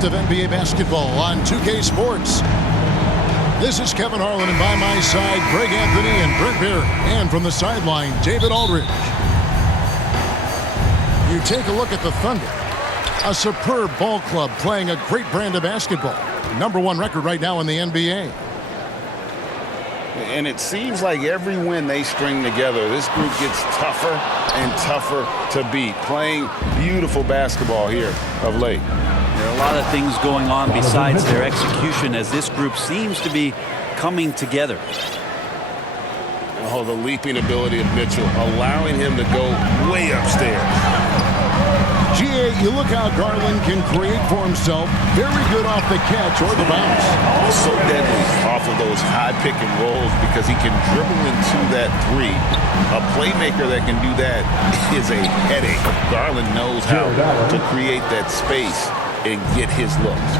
Of NBA basketball on 2K Sports. This is Kevin Harlan, and by my side, Greg Anthony and Brent Beard. And from the sideline, David Aldridge. You take a look at the Thunder, a superb ball club playing a great brand of basketball. #1 record right now in the NBA. And it seems like every win they string together, this group gets tougher and tougher to beat. Playing beautiful basketball here of late. There are a lot of things going on besides their execution as this group seems to be coming together. Oh, the leaping ability of Mitchell, allowing him to go way upstairs. GA, you look how Garland can create for himself. Very good off the catch or the bounce. So deadly off of those high pick and rolls because he can dribble into that three. A playmaker that can do that is a headache. Garland knows how to create that space and get his looks.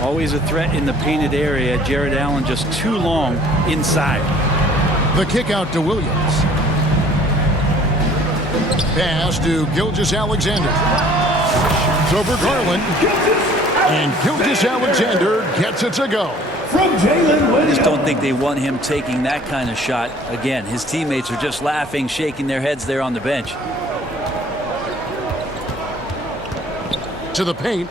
Always a threat in the painted area. Jared Allen just too long inside. The kick out to Williams. Pass to Gilgeous-Alexander. Shoots over Garland. And Gilgeous-Alexander gets it to go. I just don't think they want him taking that kind of shot. Again, his teammates are just laughing, shaking their heads there on the bench. To the paint.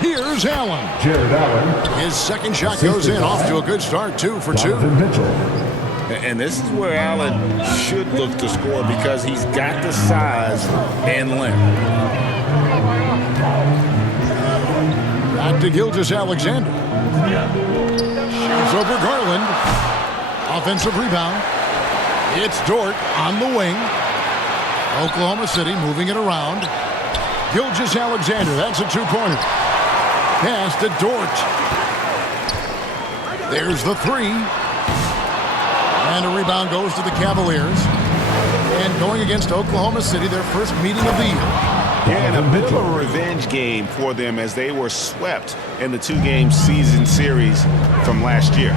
Here's Allen. Jared Allen. His second shot goes in. Off to a good start. 2 for 2. And this is where Allen should look to score because he's got the size and length. Back to Gilgeous-Alexander. Shoots over Garland. Offensive rebound. It's Dort on the wing. Oklahoma City moving it around. Gilgeous-Alexander, that's a two-pointer. Pass to Dort. There's the three. And a rebound goes to the Cavaliers. And going against Oklahoma City, their first meeting of the year. Yeah, and a bit of a revenge game for them as they were swept in the 2-game season series from last year.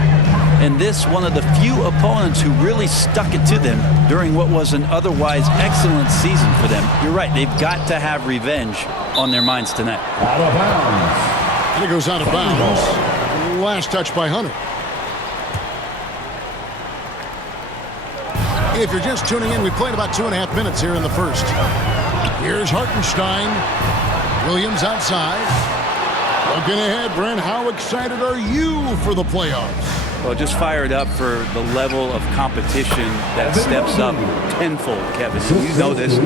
And this, one of the few opponents who really stuck it to them during what was an otherwise excellent season for them. You're right, they've got to have revenge on their minds tonight. Out of bounds. And it goes out of bounds. Last touch by Hunter. If you're just tuning in, we played about 2.5 minutes here in the first. Here's Hartenstein. Williams outside. Looking ahead, Brent, how excited are you for the playoffs? Well, just fired up for the level of competition that steps up tenfold, Kevin. You know this.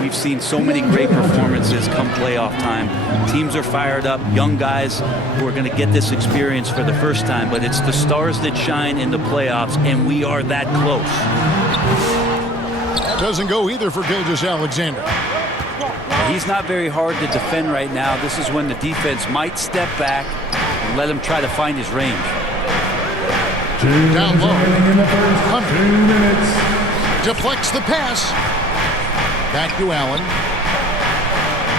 We've seen so many great performances come playoff time. Teams are fired up, young guys who are going to get this experience for the first time, but it's the stars that shine in the playoffs, and we are that close. That doesn't go either for Gilgeous-Alexander. He's not very hard to defend right now. This is when the defense might step back and let him try to find his range. Down low. Hunter. 2 minutes. Deflects the pass. Back to Allen.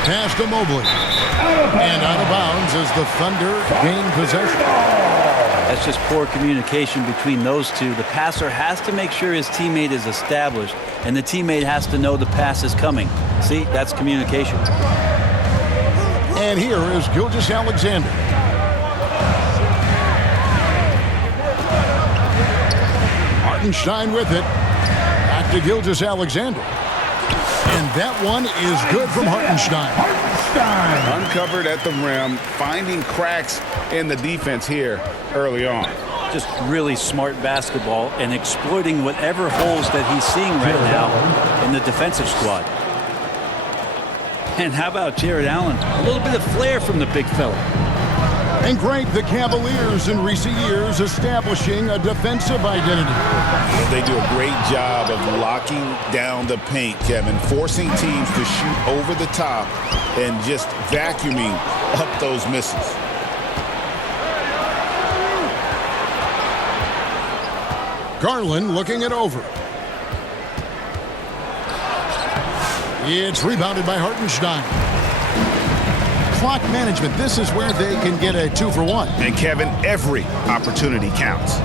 Pass to Mobley. And out of bounds as the Thunder gain possession. That's just poor communication between those two. The passer has to make sure his teammate is established, and the teammate has to know the pass is coming. See, that's communication. And here is Gilgeous-Alexander. Hartenstein with it. Back to Gilgeous-Alexander. And that one is good from Hartenstein. Uncovered at the rim, finding cracks in the defense here early on. Just really smart basketball and exploiting whatever holes that he's seeing right now in the defensive squad. And how about Jared Allen? A little bit of flair from the big fella. And Greg, the Cavaliers in recent years establishing a defensive identity. They do a great job of locking down the paint, Kevin, forcing teams to shoot over the top and just vacuuming up those misses. Garland looking it over. It's rebounded by Hartenstein. Clock management. This is where they can get a 2-for-1. And Kevin, every opportunity counts.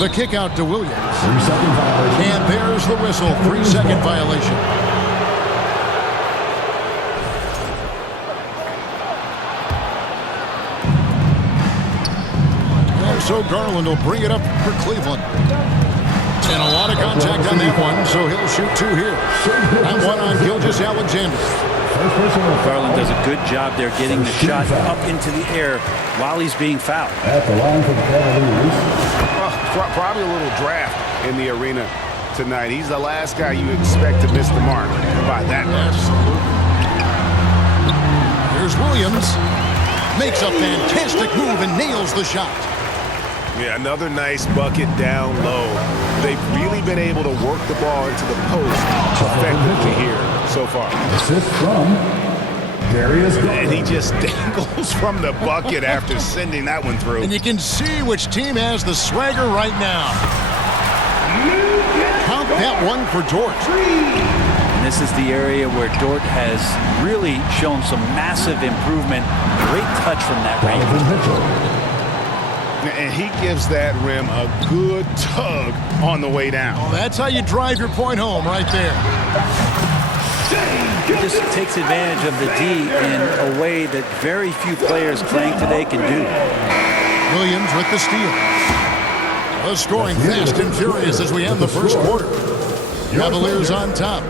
The kick out to Williams. 3-second violation. And there's the whistle. 3-second violation. so Garland will bring it up for Cleveland. And a lot of contact on that one, so he'll shoot 2 here. That one on Gilgeous-Alexander. Garland does a good job there getting the shot up into the air while he's being fouled. At the line for the Cavaliers. Probably a little draft in the arena tonight. He's the last guy you expect to miss the mark by that much. Here's Williams. Makes a fantastic move and nails the shot. Yeah, another nice bucket down low. They've really been able to work the ball into the post effectively here so far. Assist from Darius Garland. And he just dangles from the bucket after sending that one through. And you can see which team has the swagger right now. Count that one for Dort. And this is the area where Dort has really shown some massive improvement. Great touch from that range. And he gives that rim a good tug on the way down. Oh, that's how you drive your point home right there. He just takes advantage of the D in a way that very few players playing today can do. Williams with the steal. The scoring fast and furious as we end the first quarter. Cavaliers on top.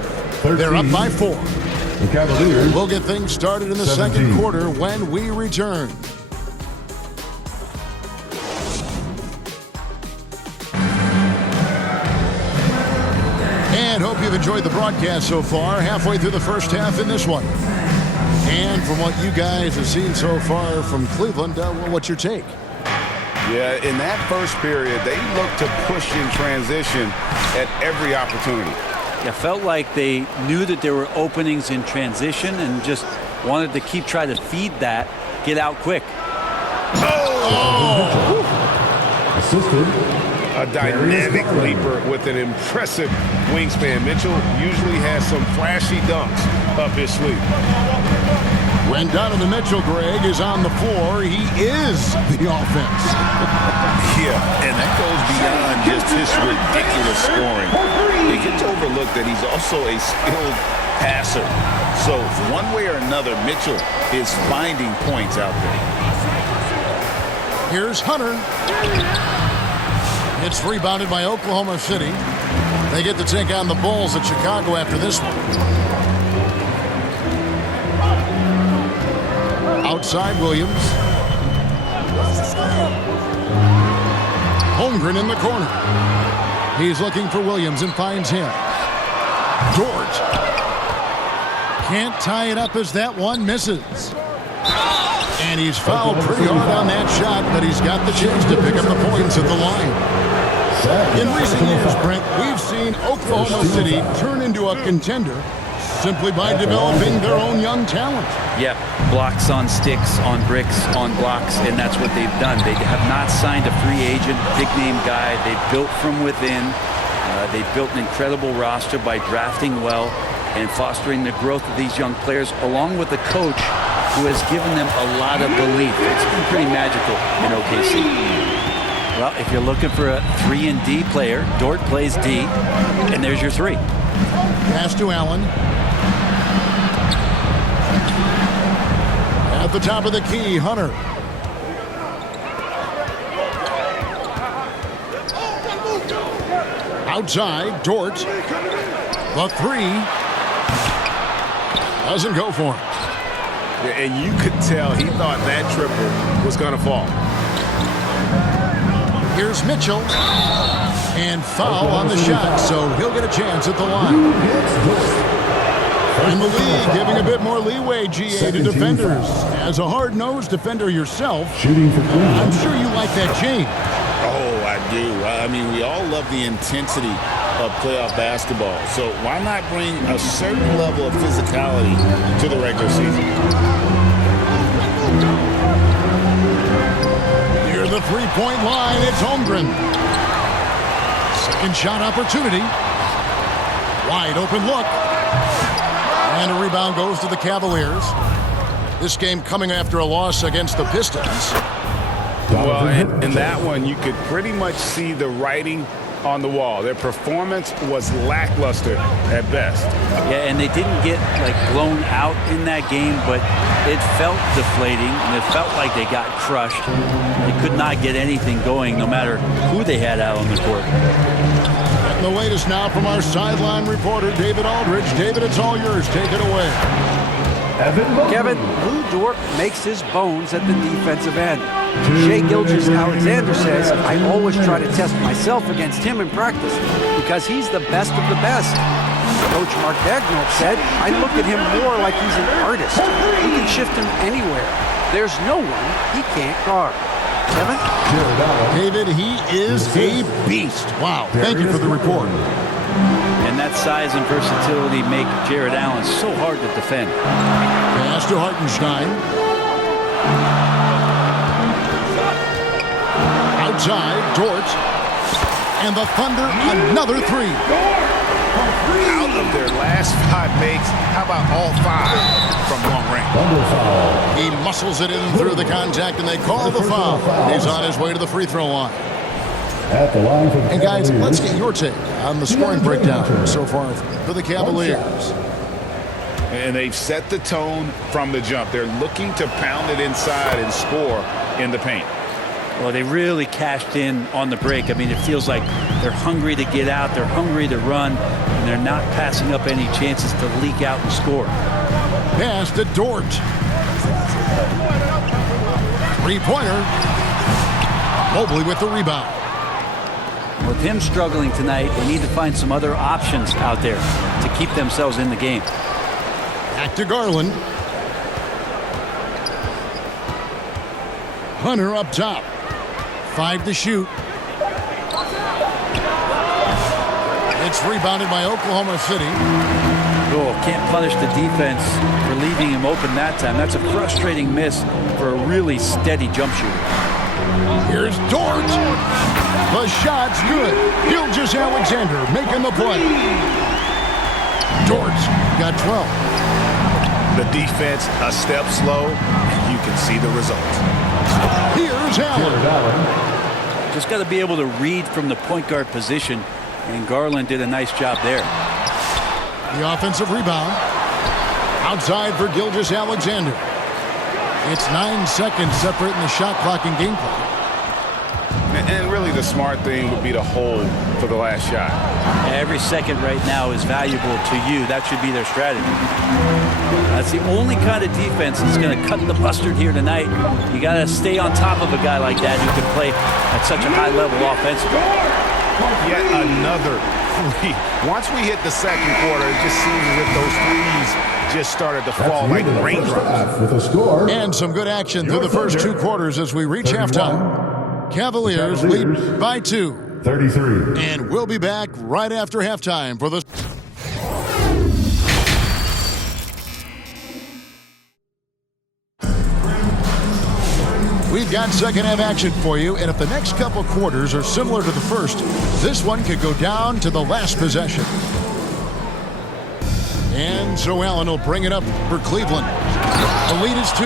They're up by 4. The Cavaliers. We'll get things started in the 17. second quarter when we return. And hope you've enjoyed the broadcast so far. Halfway through the first half in this one. And from what you guys have seen so far from Cleveland, what's your take? Yeah, in that first period, they looked to push in transition at every opportunity. Yeah, felt like they knew that there were openings in transition and just wanted to keep trying to feed that, get out quick. Assisted. A dynamic leaper with an impressive wingspan. Mitchell usually has some flashy dunks up his sleeve. When Donovan Mitchell, Greg, is on the floor, he is the offense. Yeah, and that goes beyond just his ridiculous scoring. It gets overlooked that he's also a skilled passer. So one way or another, Mitchell is finding points out there. Here's Hunter. It's rebounded by Oklahoma City. They get to take on the Bulls at Chicago after this one. Outside Williams. Holmgren in the corner. He's looking for Williams and finds him. Dort. Can't tie it up as that one misses. And he's fouled pretty hard on that shot, but he's got the chance to pick up the points at the line. In recent years, Brent, we've seen Oklahoma City turn into a contender simply by developing their own young talent. Yep, blocks on sticks, on bricks, on blocks, and that's what they've done. They have not signed a free agent, big-name guy. They've built from within. They've built an incredible roster by drafting well and fostering the growth of these young players, along with a coach who has given them a lot of belief. It's been pretty magical in OKC. Well, if you're looking for a 3 and D player, Dort plays D, and there's your 3. Pass to Allen. At the top of the key, Hunter. Outside, Dort. The 3 doesn't go for him. And you could tell he thought that triple was going to fall. Here's Mitchell. And foul on the shot, so he'll get a chance at the line. And the league giving a bit more leeway, GA, to defenders. As a hard-nosed defender yourself, Shooting for Cleveland. I'm sure you like that change. Oh, I do. I mean, we all love the intensity of playoff basketball. So why not bring a certain level of physicality to the regular season? Near the three-point line, it's Holmgren. Second shot opportunity. Wide open look. And a rebound goes to the Cavaliers. This game coming after a loss against the Pistons. Well, in that one, you could pretty much see the writing on the wall. Their performance was lackluster at best. Yeah, and they didn't get like blown out in that game, but it felt deflating and it felt like they got crushed. They could not get anything going no matter who they had out on the court. And the latest now from our sideline reporter, David Aldridge. David, it's all yours. Take it away. Kevin, Lou Dort makes his bones at the defensive end. Shai Gilgeous-Alexander says, I always try to test myself against him in practice because he's the best of the best. Coach Mark Dagnall said, I look at him more like he's an artist. He can shift him anywhere. There's no one he can't guard. Kevin? David, he is a beast. Wow. Thank you for the report. And that size and versatility make Jared Allen so hard to defend. Pass to Hartenstein. Outside, Dort. And the Thunder, another three. Out of their last 5 makes, how about all 5 from long range? He muscles it in through the contact, and they call the foul. He's on his way to the free throw line. At the line for the And guys, Cavaliers, let's get your take on the scoring breakdown so far for the Cavaliers. And they've set the tone from the jump. They're looking to pound it inside and score in the paint. Well, they really cashed in on the break. I mean, it feels like they're hungry to get out. They're hungry to run. And they're not passing up any chances to leak out and score. Pass to Dort. Three-pointer. Mobley with the rebound. With him struggling tonight, they need to find some other options out there to keep themselves in the game. Back to Garland. Hunter up top. 5 to shoot. It's rebounded by Oklahoma City. Oh, can't punish the defense for leaving him open that time. That's a frustrating miss for a really steady jump shooter. Here's Dort. The shot's good. Gilgeous-Alexander making the play. Dort got 12. The defense a step slow, and you can see the result. Here's Allen. Just got to be able to read from the point guard position, and Garland did a nice job there. The offensive rebound. Outside for Gilgeous-Alexander. It's 9 seconds separating the shot clock and game clock. And really the smart thing would be to hold for the last shot. Every second right now is valuable to you. That should be their strategy. That's the only kind of defense that's going to cut the mustard here tonight. You got to stay on top of a guy like that who can play at such a high level offensively. Yet another three. Once we hit the second quarter, it just seems as if those threes just started to fall like raindrops. with a score. And some good action through the first 2 quarters as we reach halftime. Cavaliers lead by 2. 33. And we'll be back right after halftime for the... We've got second half action for you, and if the next couple quarters are similar to the first, this one could go down to the last possession. And so Allen will bring it up for Cleveland. The lead is 2.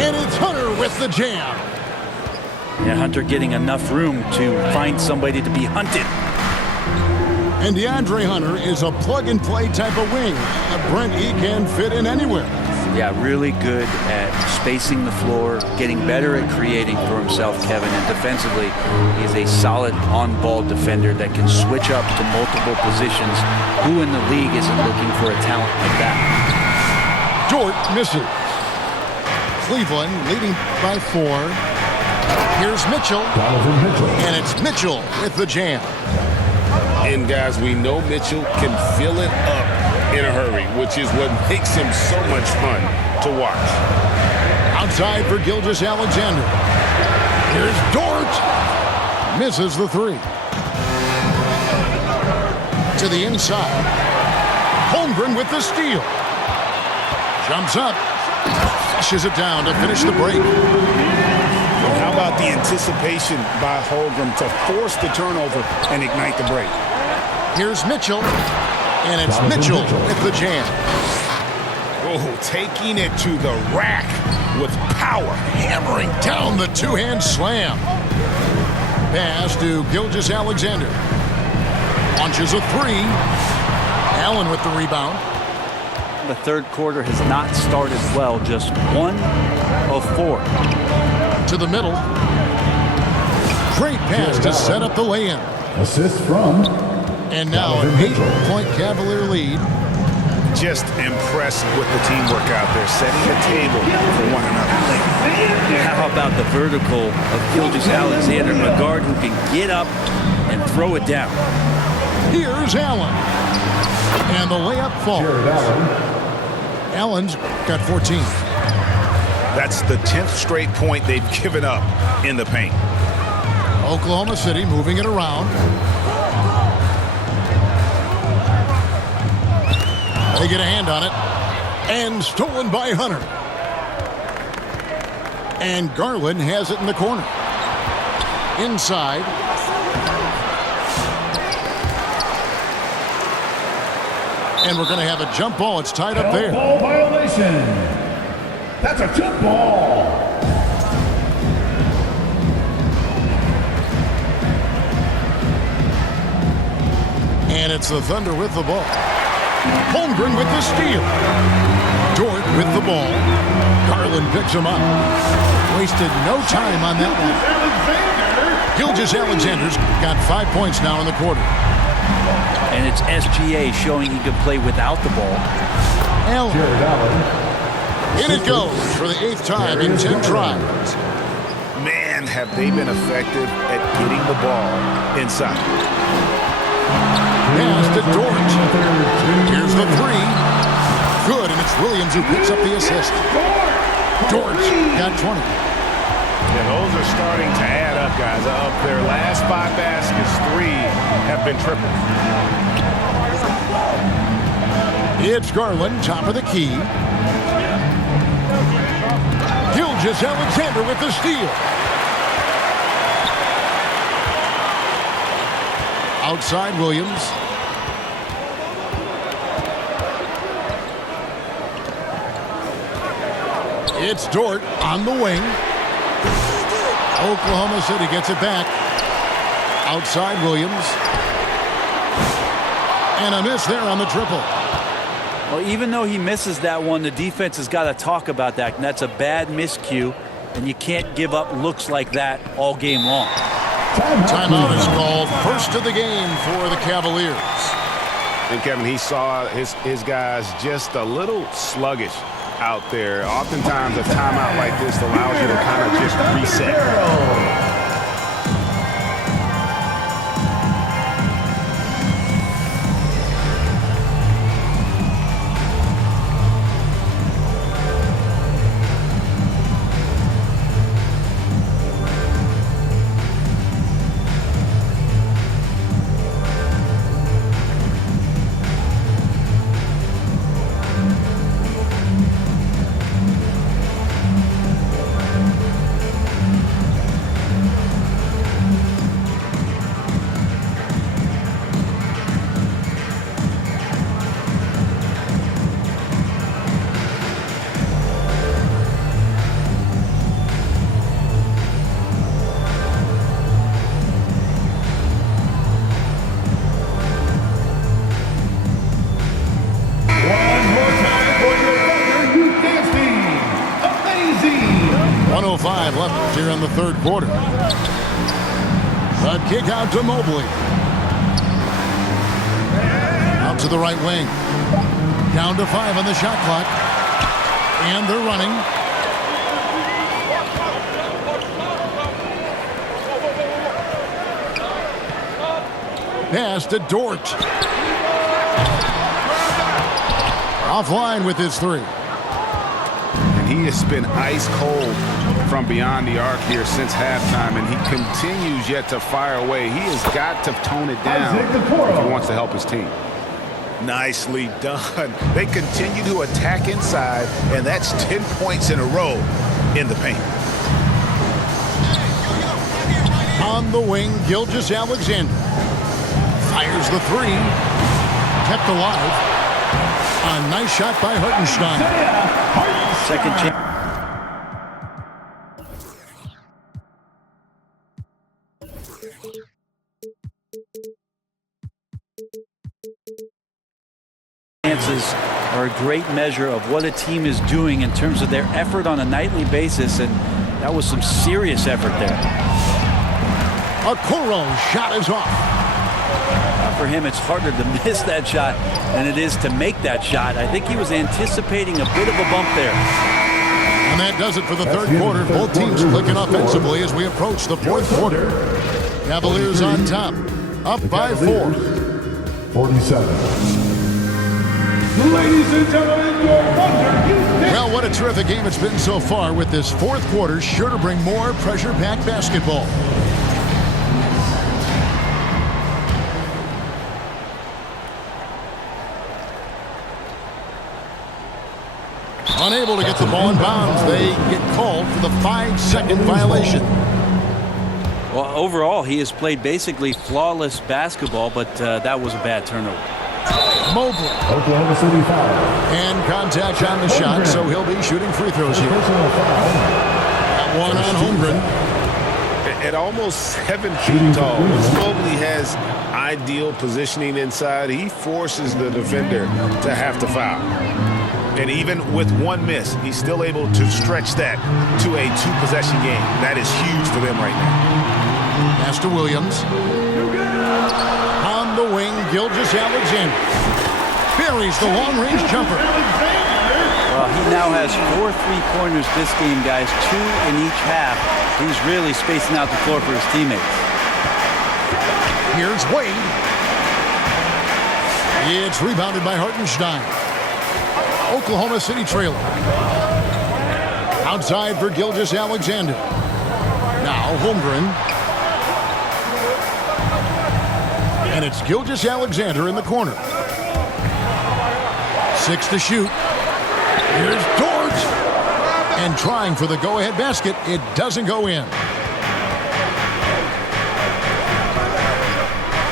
And it's Hunter with the jam. Yeah, Hunter getting enough room to find somebody to be hunted. And DeAndre Hunter is a plug-and-play type of wing. Brent, he can fit in anywhere. Yeah, really good at spacing the floor, getting better at creating for himself, Kevin. And defensively, he is a solid on-ball defender that can switch up to multiple positions. Who in the league isn't looking for a talent like that? Dort misses. Cleveland leading by 4. Here's Mitchell. And it's Mitchell with the jam. And guys, we know Mitchell can fill it up in a hurry, which is what makes him so much fun to watch. Outside for Gilgeous-Alexander. Here's Dort. Misses the 3. To the inside. Holmgren with the steal. Jumps up. Flushes it down to finish the break. How about the anticipation by Holmgren to force the turnover and ignite the break? Here's Mitchell. And it's Mitchell with the jam. Oh, taking it to the rack with power. Hammering down the 2-hand slam. Pass to Gilgeous Alexander. Launches a three. Allen with the rebound. The third quarter has not started well, just 1 of 4. To the middle. Great pass to set up the lay-in. Assist from And now an 8-point Cavalier lead. Just impressed with the teamwork out there, setting the table for one another. How about the vertical of Gilgeous Alexander, a guard who can get up and throw it down. Here's Allen. And the layup falls. Jared Allen. Allen's got 14. That's the 10th straight point they've given up in the paint. Oklahoma City moving it around. They get a hand on it. And stolen by Hunter. And Garland has it in the corner. Inside. And we're going to have a jump ball. It's tied up there. Ball violation. That's a jump ball. And it's the Thunder with the ball. Holmgren with the steal. Dort with the ball. Garland picks him up. Wasted no time on that one. Gilgeous Alexander's got 5 points now in the quarter. And it's SGA showing he can play without the ball. Allen. Jared Allen. In it goes for the 8th time in 10 tries. Man, have they been effective at getting the ball inside. Pass to Dort. Here's the three. Good, and it's Williams who picks up the assist. Dort got 20. Yeah, those are starting to add up, guys. Of their last 5 baskets, 3 have been triple. It's Garland, top of the key. Gilgeous Alexander with the steal. Outside Williams. It's Dort on the wing. Oklahoma City gets it back. Outside Williams. And a miss there on the triple. Well, even though he misses that one, the defense has got to talk about that. And that's a bad miscue, and you can't give up looks like that all game long. Timeout is called. First of the game for the Cavaliers. And Kevin, he saw his guys just a little sluggish out there. Oftentimes a timeout like this allows you to kind of just reset. Left here in the third quarter. The kick out to Mobley. Out to the right wing. Down to 5 on the shot clock. And they're running. Pass to Dort. Offline with his 3. And he has been ice cold from beyond the arc here since halftime, and he continues yet to fire away. He has got to tone it down if he wants to help his team. Nicely done. They continue to attack inside, and that's 10 points in a row in the paint. On the wing, Gilgeous Alexander fires the 3. Kept alive. A nice shot by Hartenstein. Second chance. great measure of what a team is doing in terms of their effort on a nightly basis, and that was some serious effort there. Okoro's shot is off. For him, it's harder to miss that shot than it is to make that shot. I think he was anticipating a bit of a bump there. And that does it for the third quarter. Both teams clicking offensively as we approach the fourth quarter. Cavaliers on top, up by 4. 47. Ladies and gentlemen, your Thunder Houston. Well, what a terrific game it's been so far, with this fourth quarter sure to bring more pressure-packed basketball. Unable to get the ball in bounds. They get called for the 5-second violation. Well, overall, he has played basically flawless basketball, but that was a bad turnover. Mobley. Oklahoma City foul. And contact on the shot, so he'll be shooting free throws here. That one on Holmgren. At almost 7 feet tall, Mobley has ideal positioning inside. He forces the defender to have to foul. And even with one miss, he's still able to stretch that to a 2-possession game. That is huge for them right now. Pass to Williams. On the wing, Gilgeous-Alexander buries the long-range jumper. Well, he now has 4 3-pointers this game, guys, 2 in each half. He's really spacing out the floor for his teammates. Here's Wade. It's rebounded by Hartenstein. Oklahoma City trailer. Outside for Gilgeous-Alexander. Now Holmgren. And it's Gilgeous-Alexander in the corner. 6 to shoot. Here's Dort. And trying for the go-ahead basket. It doesn't go in.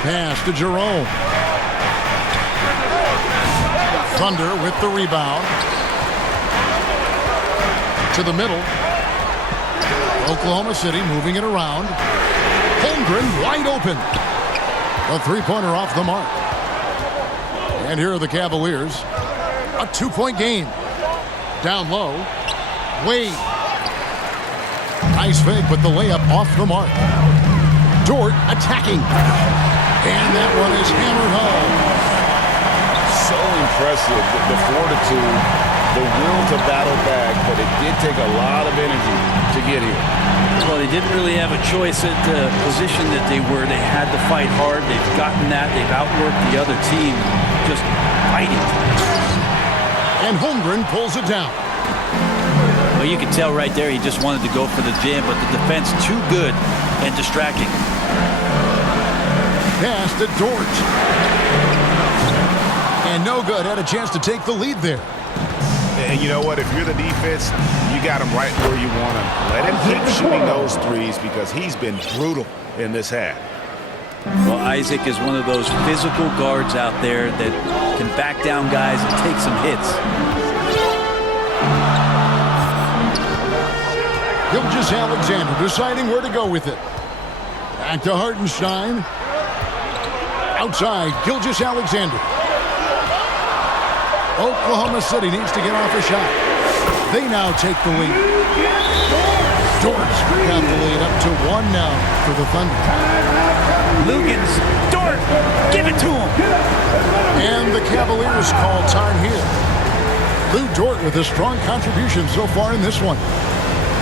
Pass to Jerome. Thunder with the rebound. To the middle. Oklahoma City moving it around. Holmgren wide open. A 3-pointer off the mark. And here are the Cavaliers. A 2-point game. Down low. Wade. Nice fake, but the layup off the mark. Dort attacking. And that one is hammered home. So impressive, the fortitude, the will to battle back, but it did take a lot of energy to get here. Well, they didn't really have a choice at the position that they were. They had to fight hard. They've gotten that. They've outworked the other team, just fighting. And Holmgren pulls it down. Well, you can tell right there he just wanted to go for the jam, but the defense too good and distracting. Pass to Dort. And no good. Had a chance to take the lead there. And you know what? If you're the defense, you got him right where you want him. Let him keep shooting those threes because he's been brutal in this half. Well, Isaac is one of those physical guards out there that can back down guys and take some hits. Gilgeous-Alexander deciding where to go with it. Back to Hartenstein. Outside, Gilgeous-Alexander. Oklahoma City needs to get off a shot. They now take the lead. Dort's got the lead up to 1 now for the Thunder. Lugans, Dort, give it to him. And the Cavaliers call time here. Lou Dort with a strong contribution so far in this one.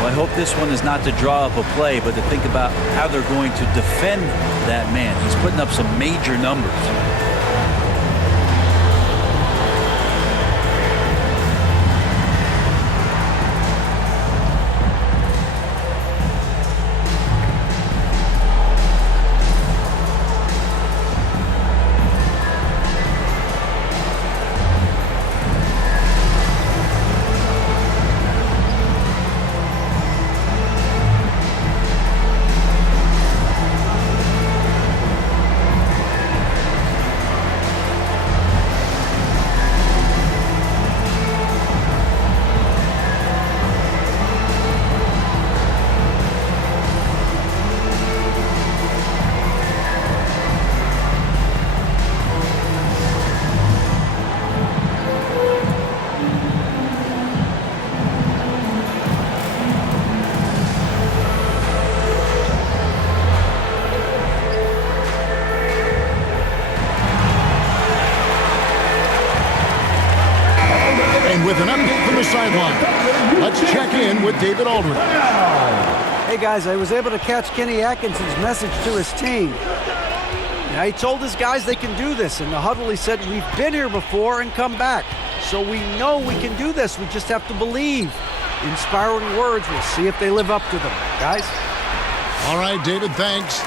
Well, I hope this one is not to draw up a play, but to think about how they're going to defend that man. He's putting up some major numbers. sideline. Let's check in with David Aldridge. Hey guys, I was able to catch Kenny Atkinson's message to his team. Now, he told his guys they can do this. In the huddle, he said, we've been here before and come back. So we know we can do this. We just have to believe. Inspiring words. We'll see if they live up to them. Guys? All right, David, thanks.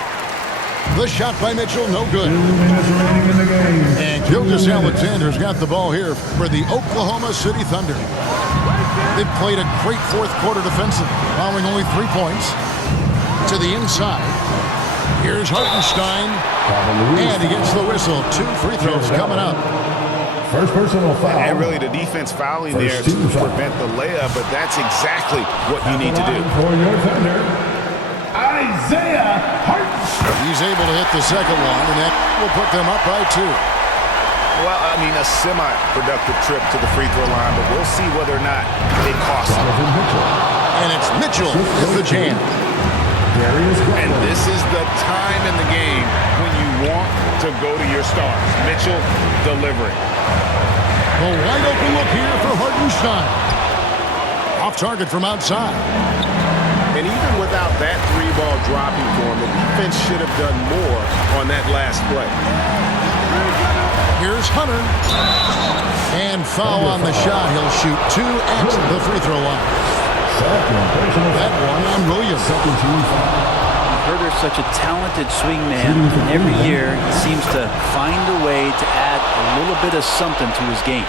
The shot by Mitchell, no good. 2 minutes remaining in the game. And Gilgeous Alexander's got the ball here for the Oklahoma City Thunder. They've played a great fourth quarter defensive, allowing only 3 points. To the inside. Here's Hartenstein. And he gets the whistle. 2 free throws coming up. First personal foul. And really the defense fouling there to prevent the layup, but that's exactly what you need to do. For your Thunder, Isaiah Hartenstein. He's able to hit the second one, and that will put them up by 2. Well, I mean, a semi-productive trip to the free throw line, but we'll see whether or not it costs him. And it's Mitchell with the jam. And this is the time in the game when you want to go to your stars. Mitchell delivering. The wide open look here for Hartenstein. Off target from outside. And even without that 3-ball dropping for him, the defense should have done more on that last play. Here's Hunter. And foul on the shot. He'll shoot 2 at the free throw line. That one on Williams. Herter's such a talented swing man. Every year he seems to find a way to add a little bit of something to his game.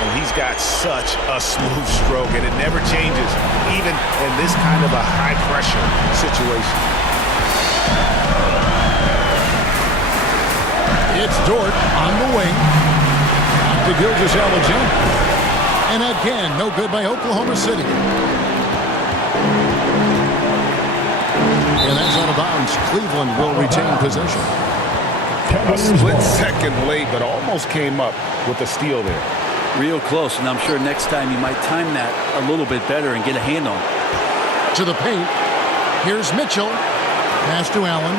And he's got such a smooth stroke, and it never changes, even in this kind of a high-pressure situation. It's Dort on the wing. Back to Gilgeous Alexander. And again, no good by Oklahoma City. And that's out of bounds. Cleveland will retain possession. A split second late, but almost came up with a steal there. Real close, and I'm sure next time you might time that a little bit better and get a hand on it. To the paint. Here's Mitchell. Pass to Allen.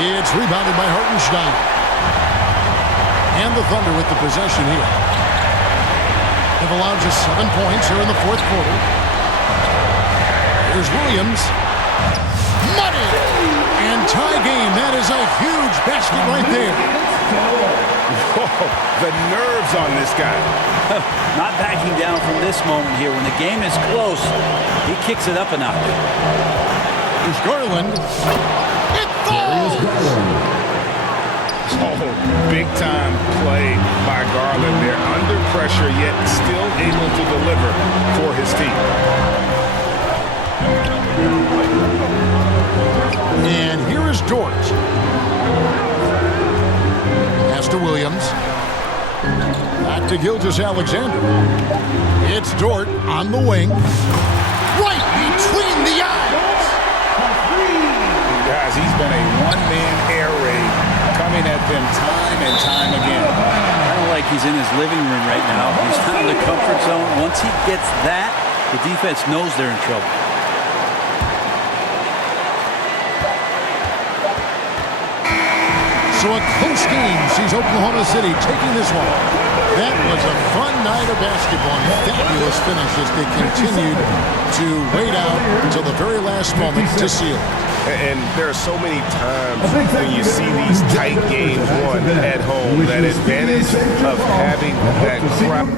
It's rebounded by Hartenstein. And the Thunder with the possession here. They've allowed just 7 points here in the fourth quarter. Here's Williams. Money! And tie game. That is a huge basket right there. Whoa, the nerves on this guy. Not backing down from this moment here. When the game is close, he kicks it up a notch. Here's Garland. It falls! Oh, big-time play by Garland. They're under pressure, yet still able to deliver for his team. And here is Dort. Pass to Williams. Back to Gilgeous Alexander. It's Dort on the wing. Right between the eyes. Guys, he's been a one-man air raid coming at them time and time again. Kind of like he's in his living room right now. He's found the comfort zone. Once he gets that, the defense knows they're in trouble. So a close game sees Oklahoma City taking this one. That was a fun night of basketball and fabulous finish as they continued to wait out until the very last moment to seal. And there are so many times when you see these tight games won at home, that advantage of having that crowd.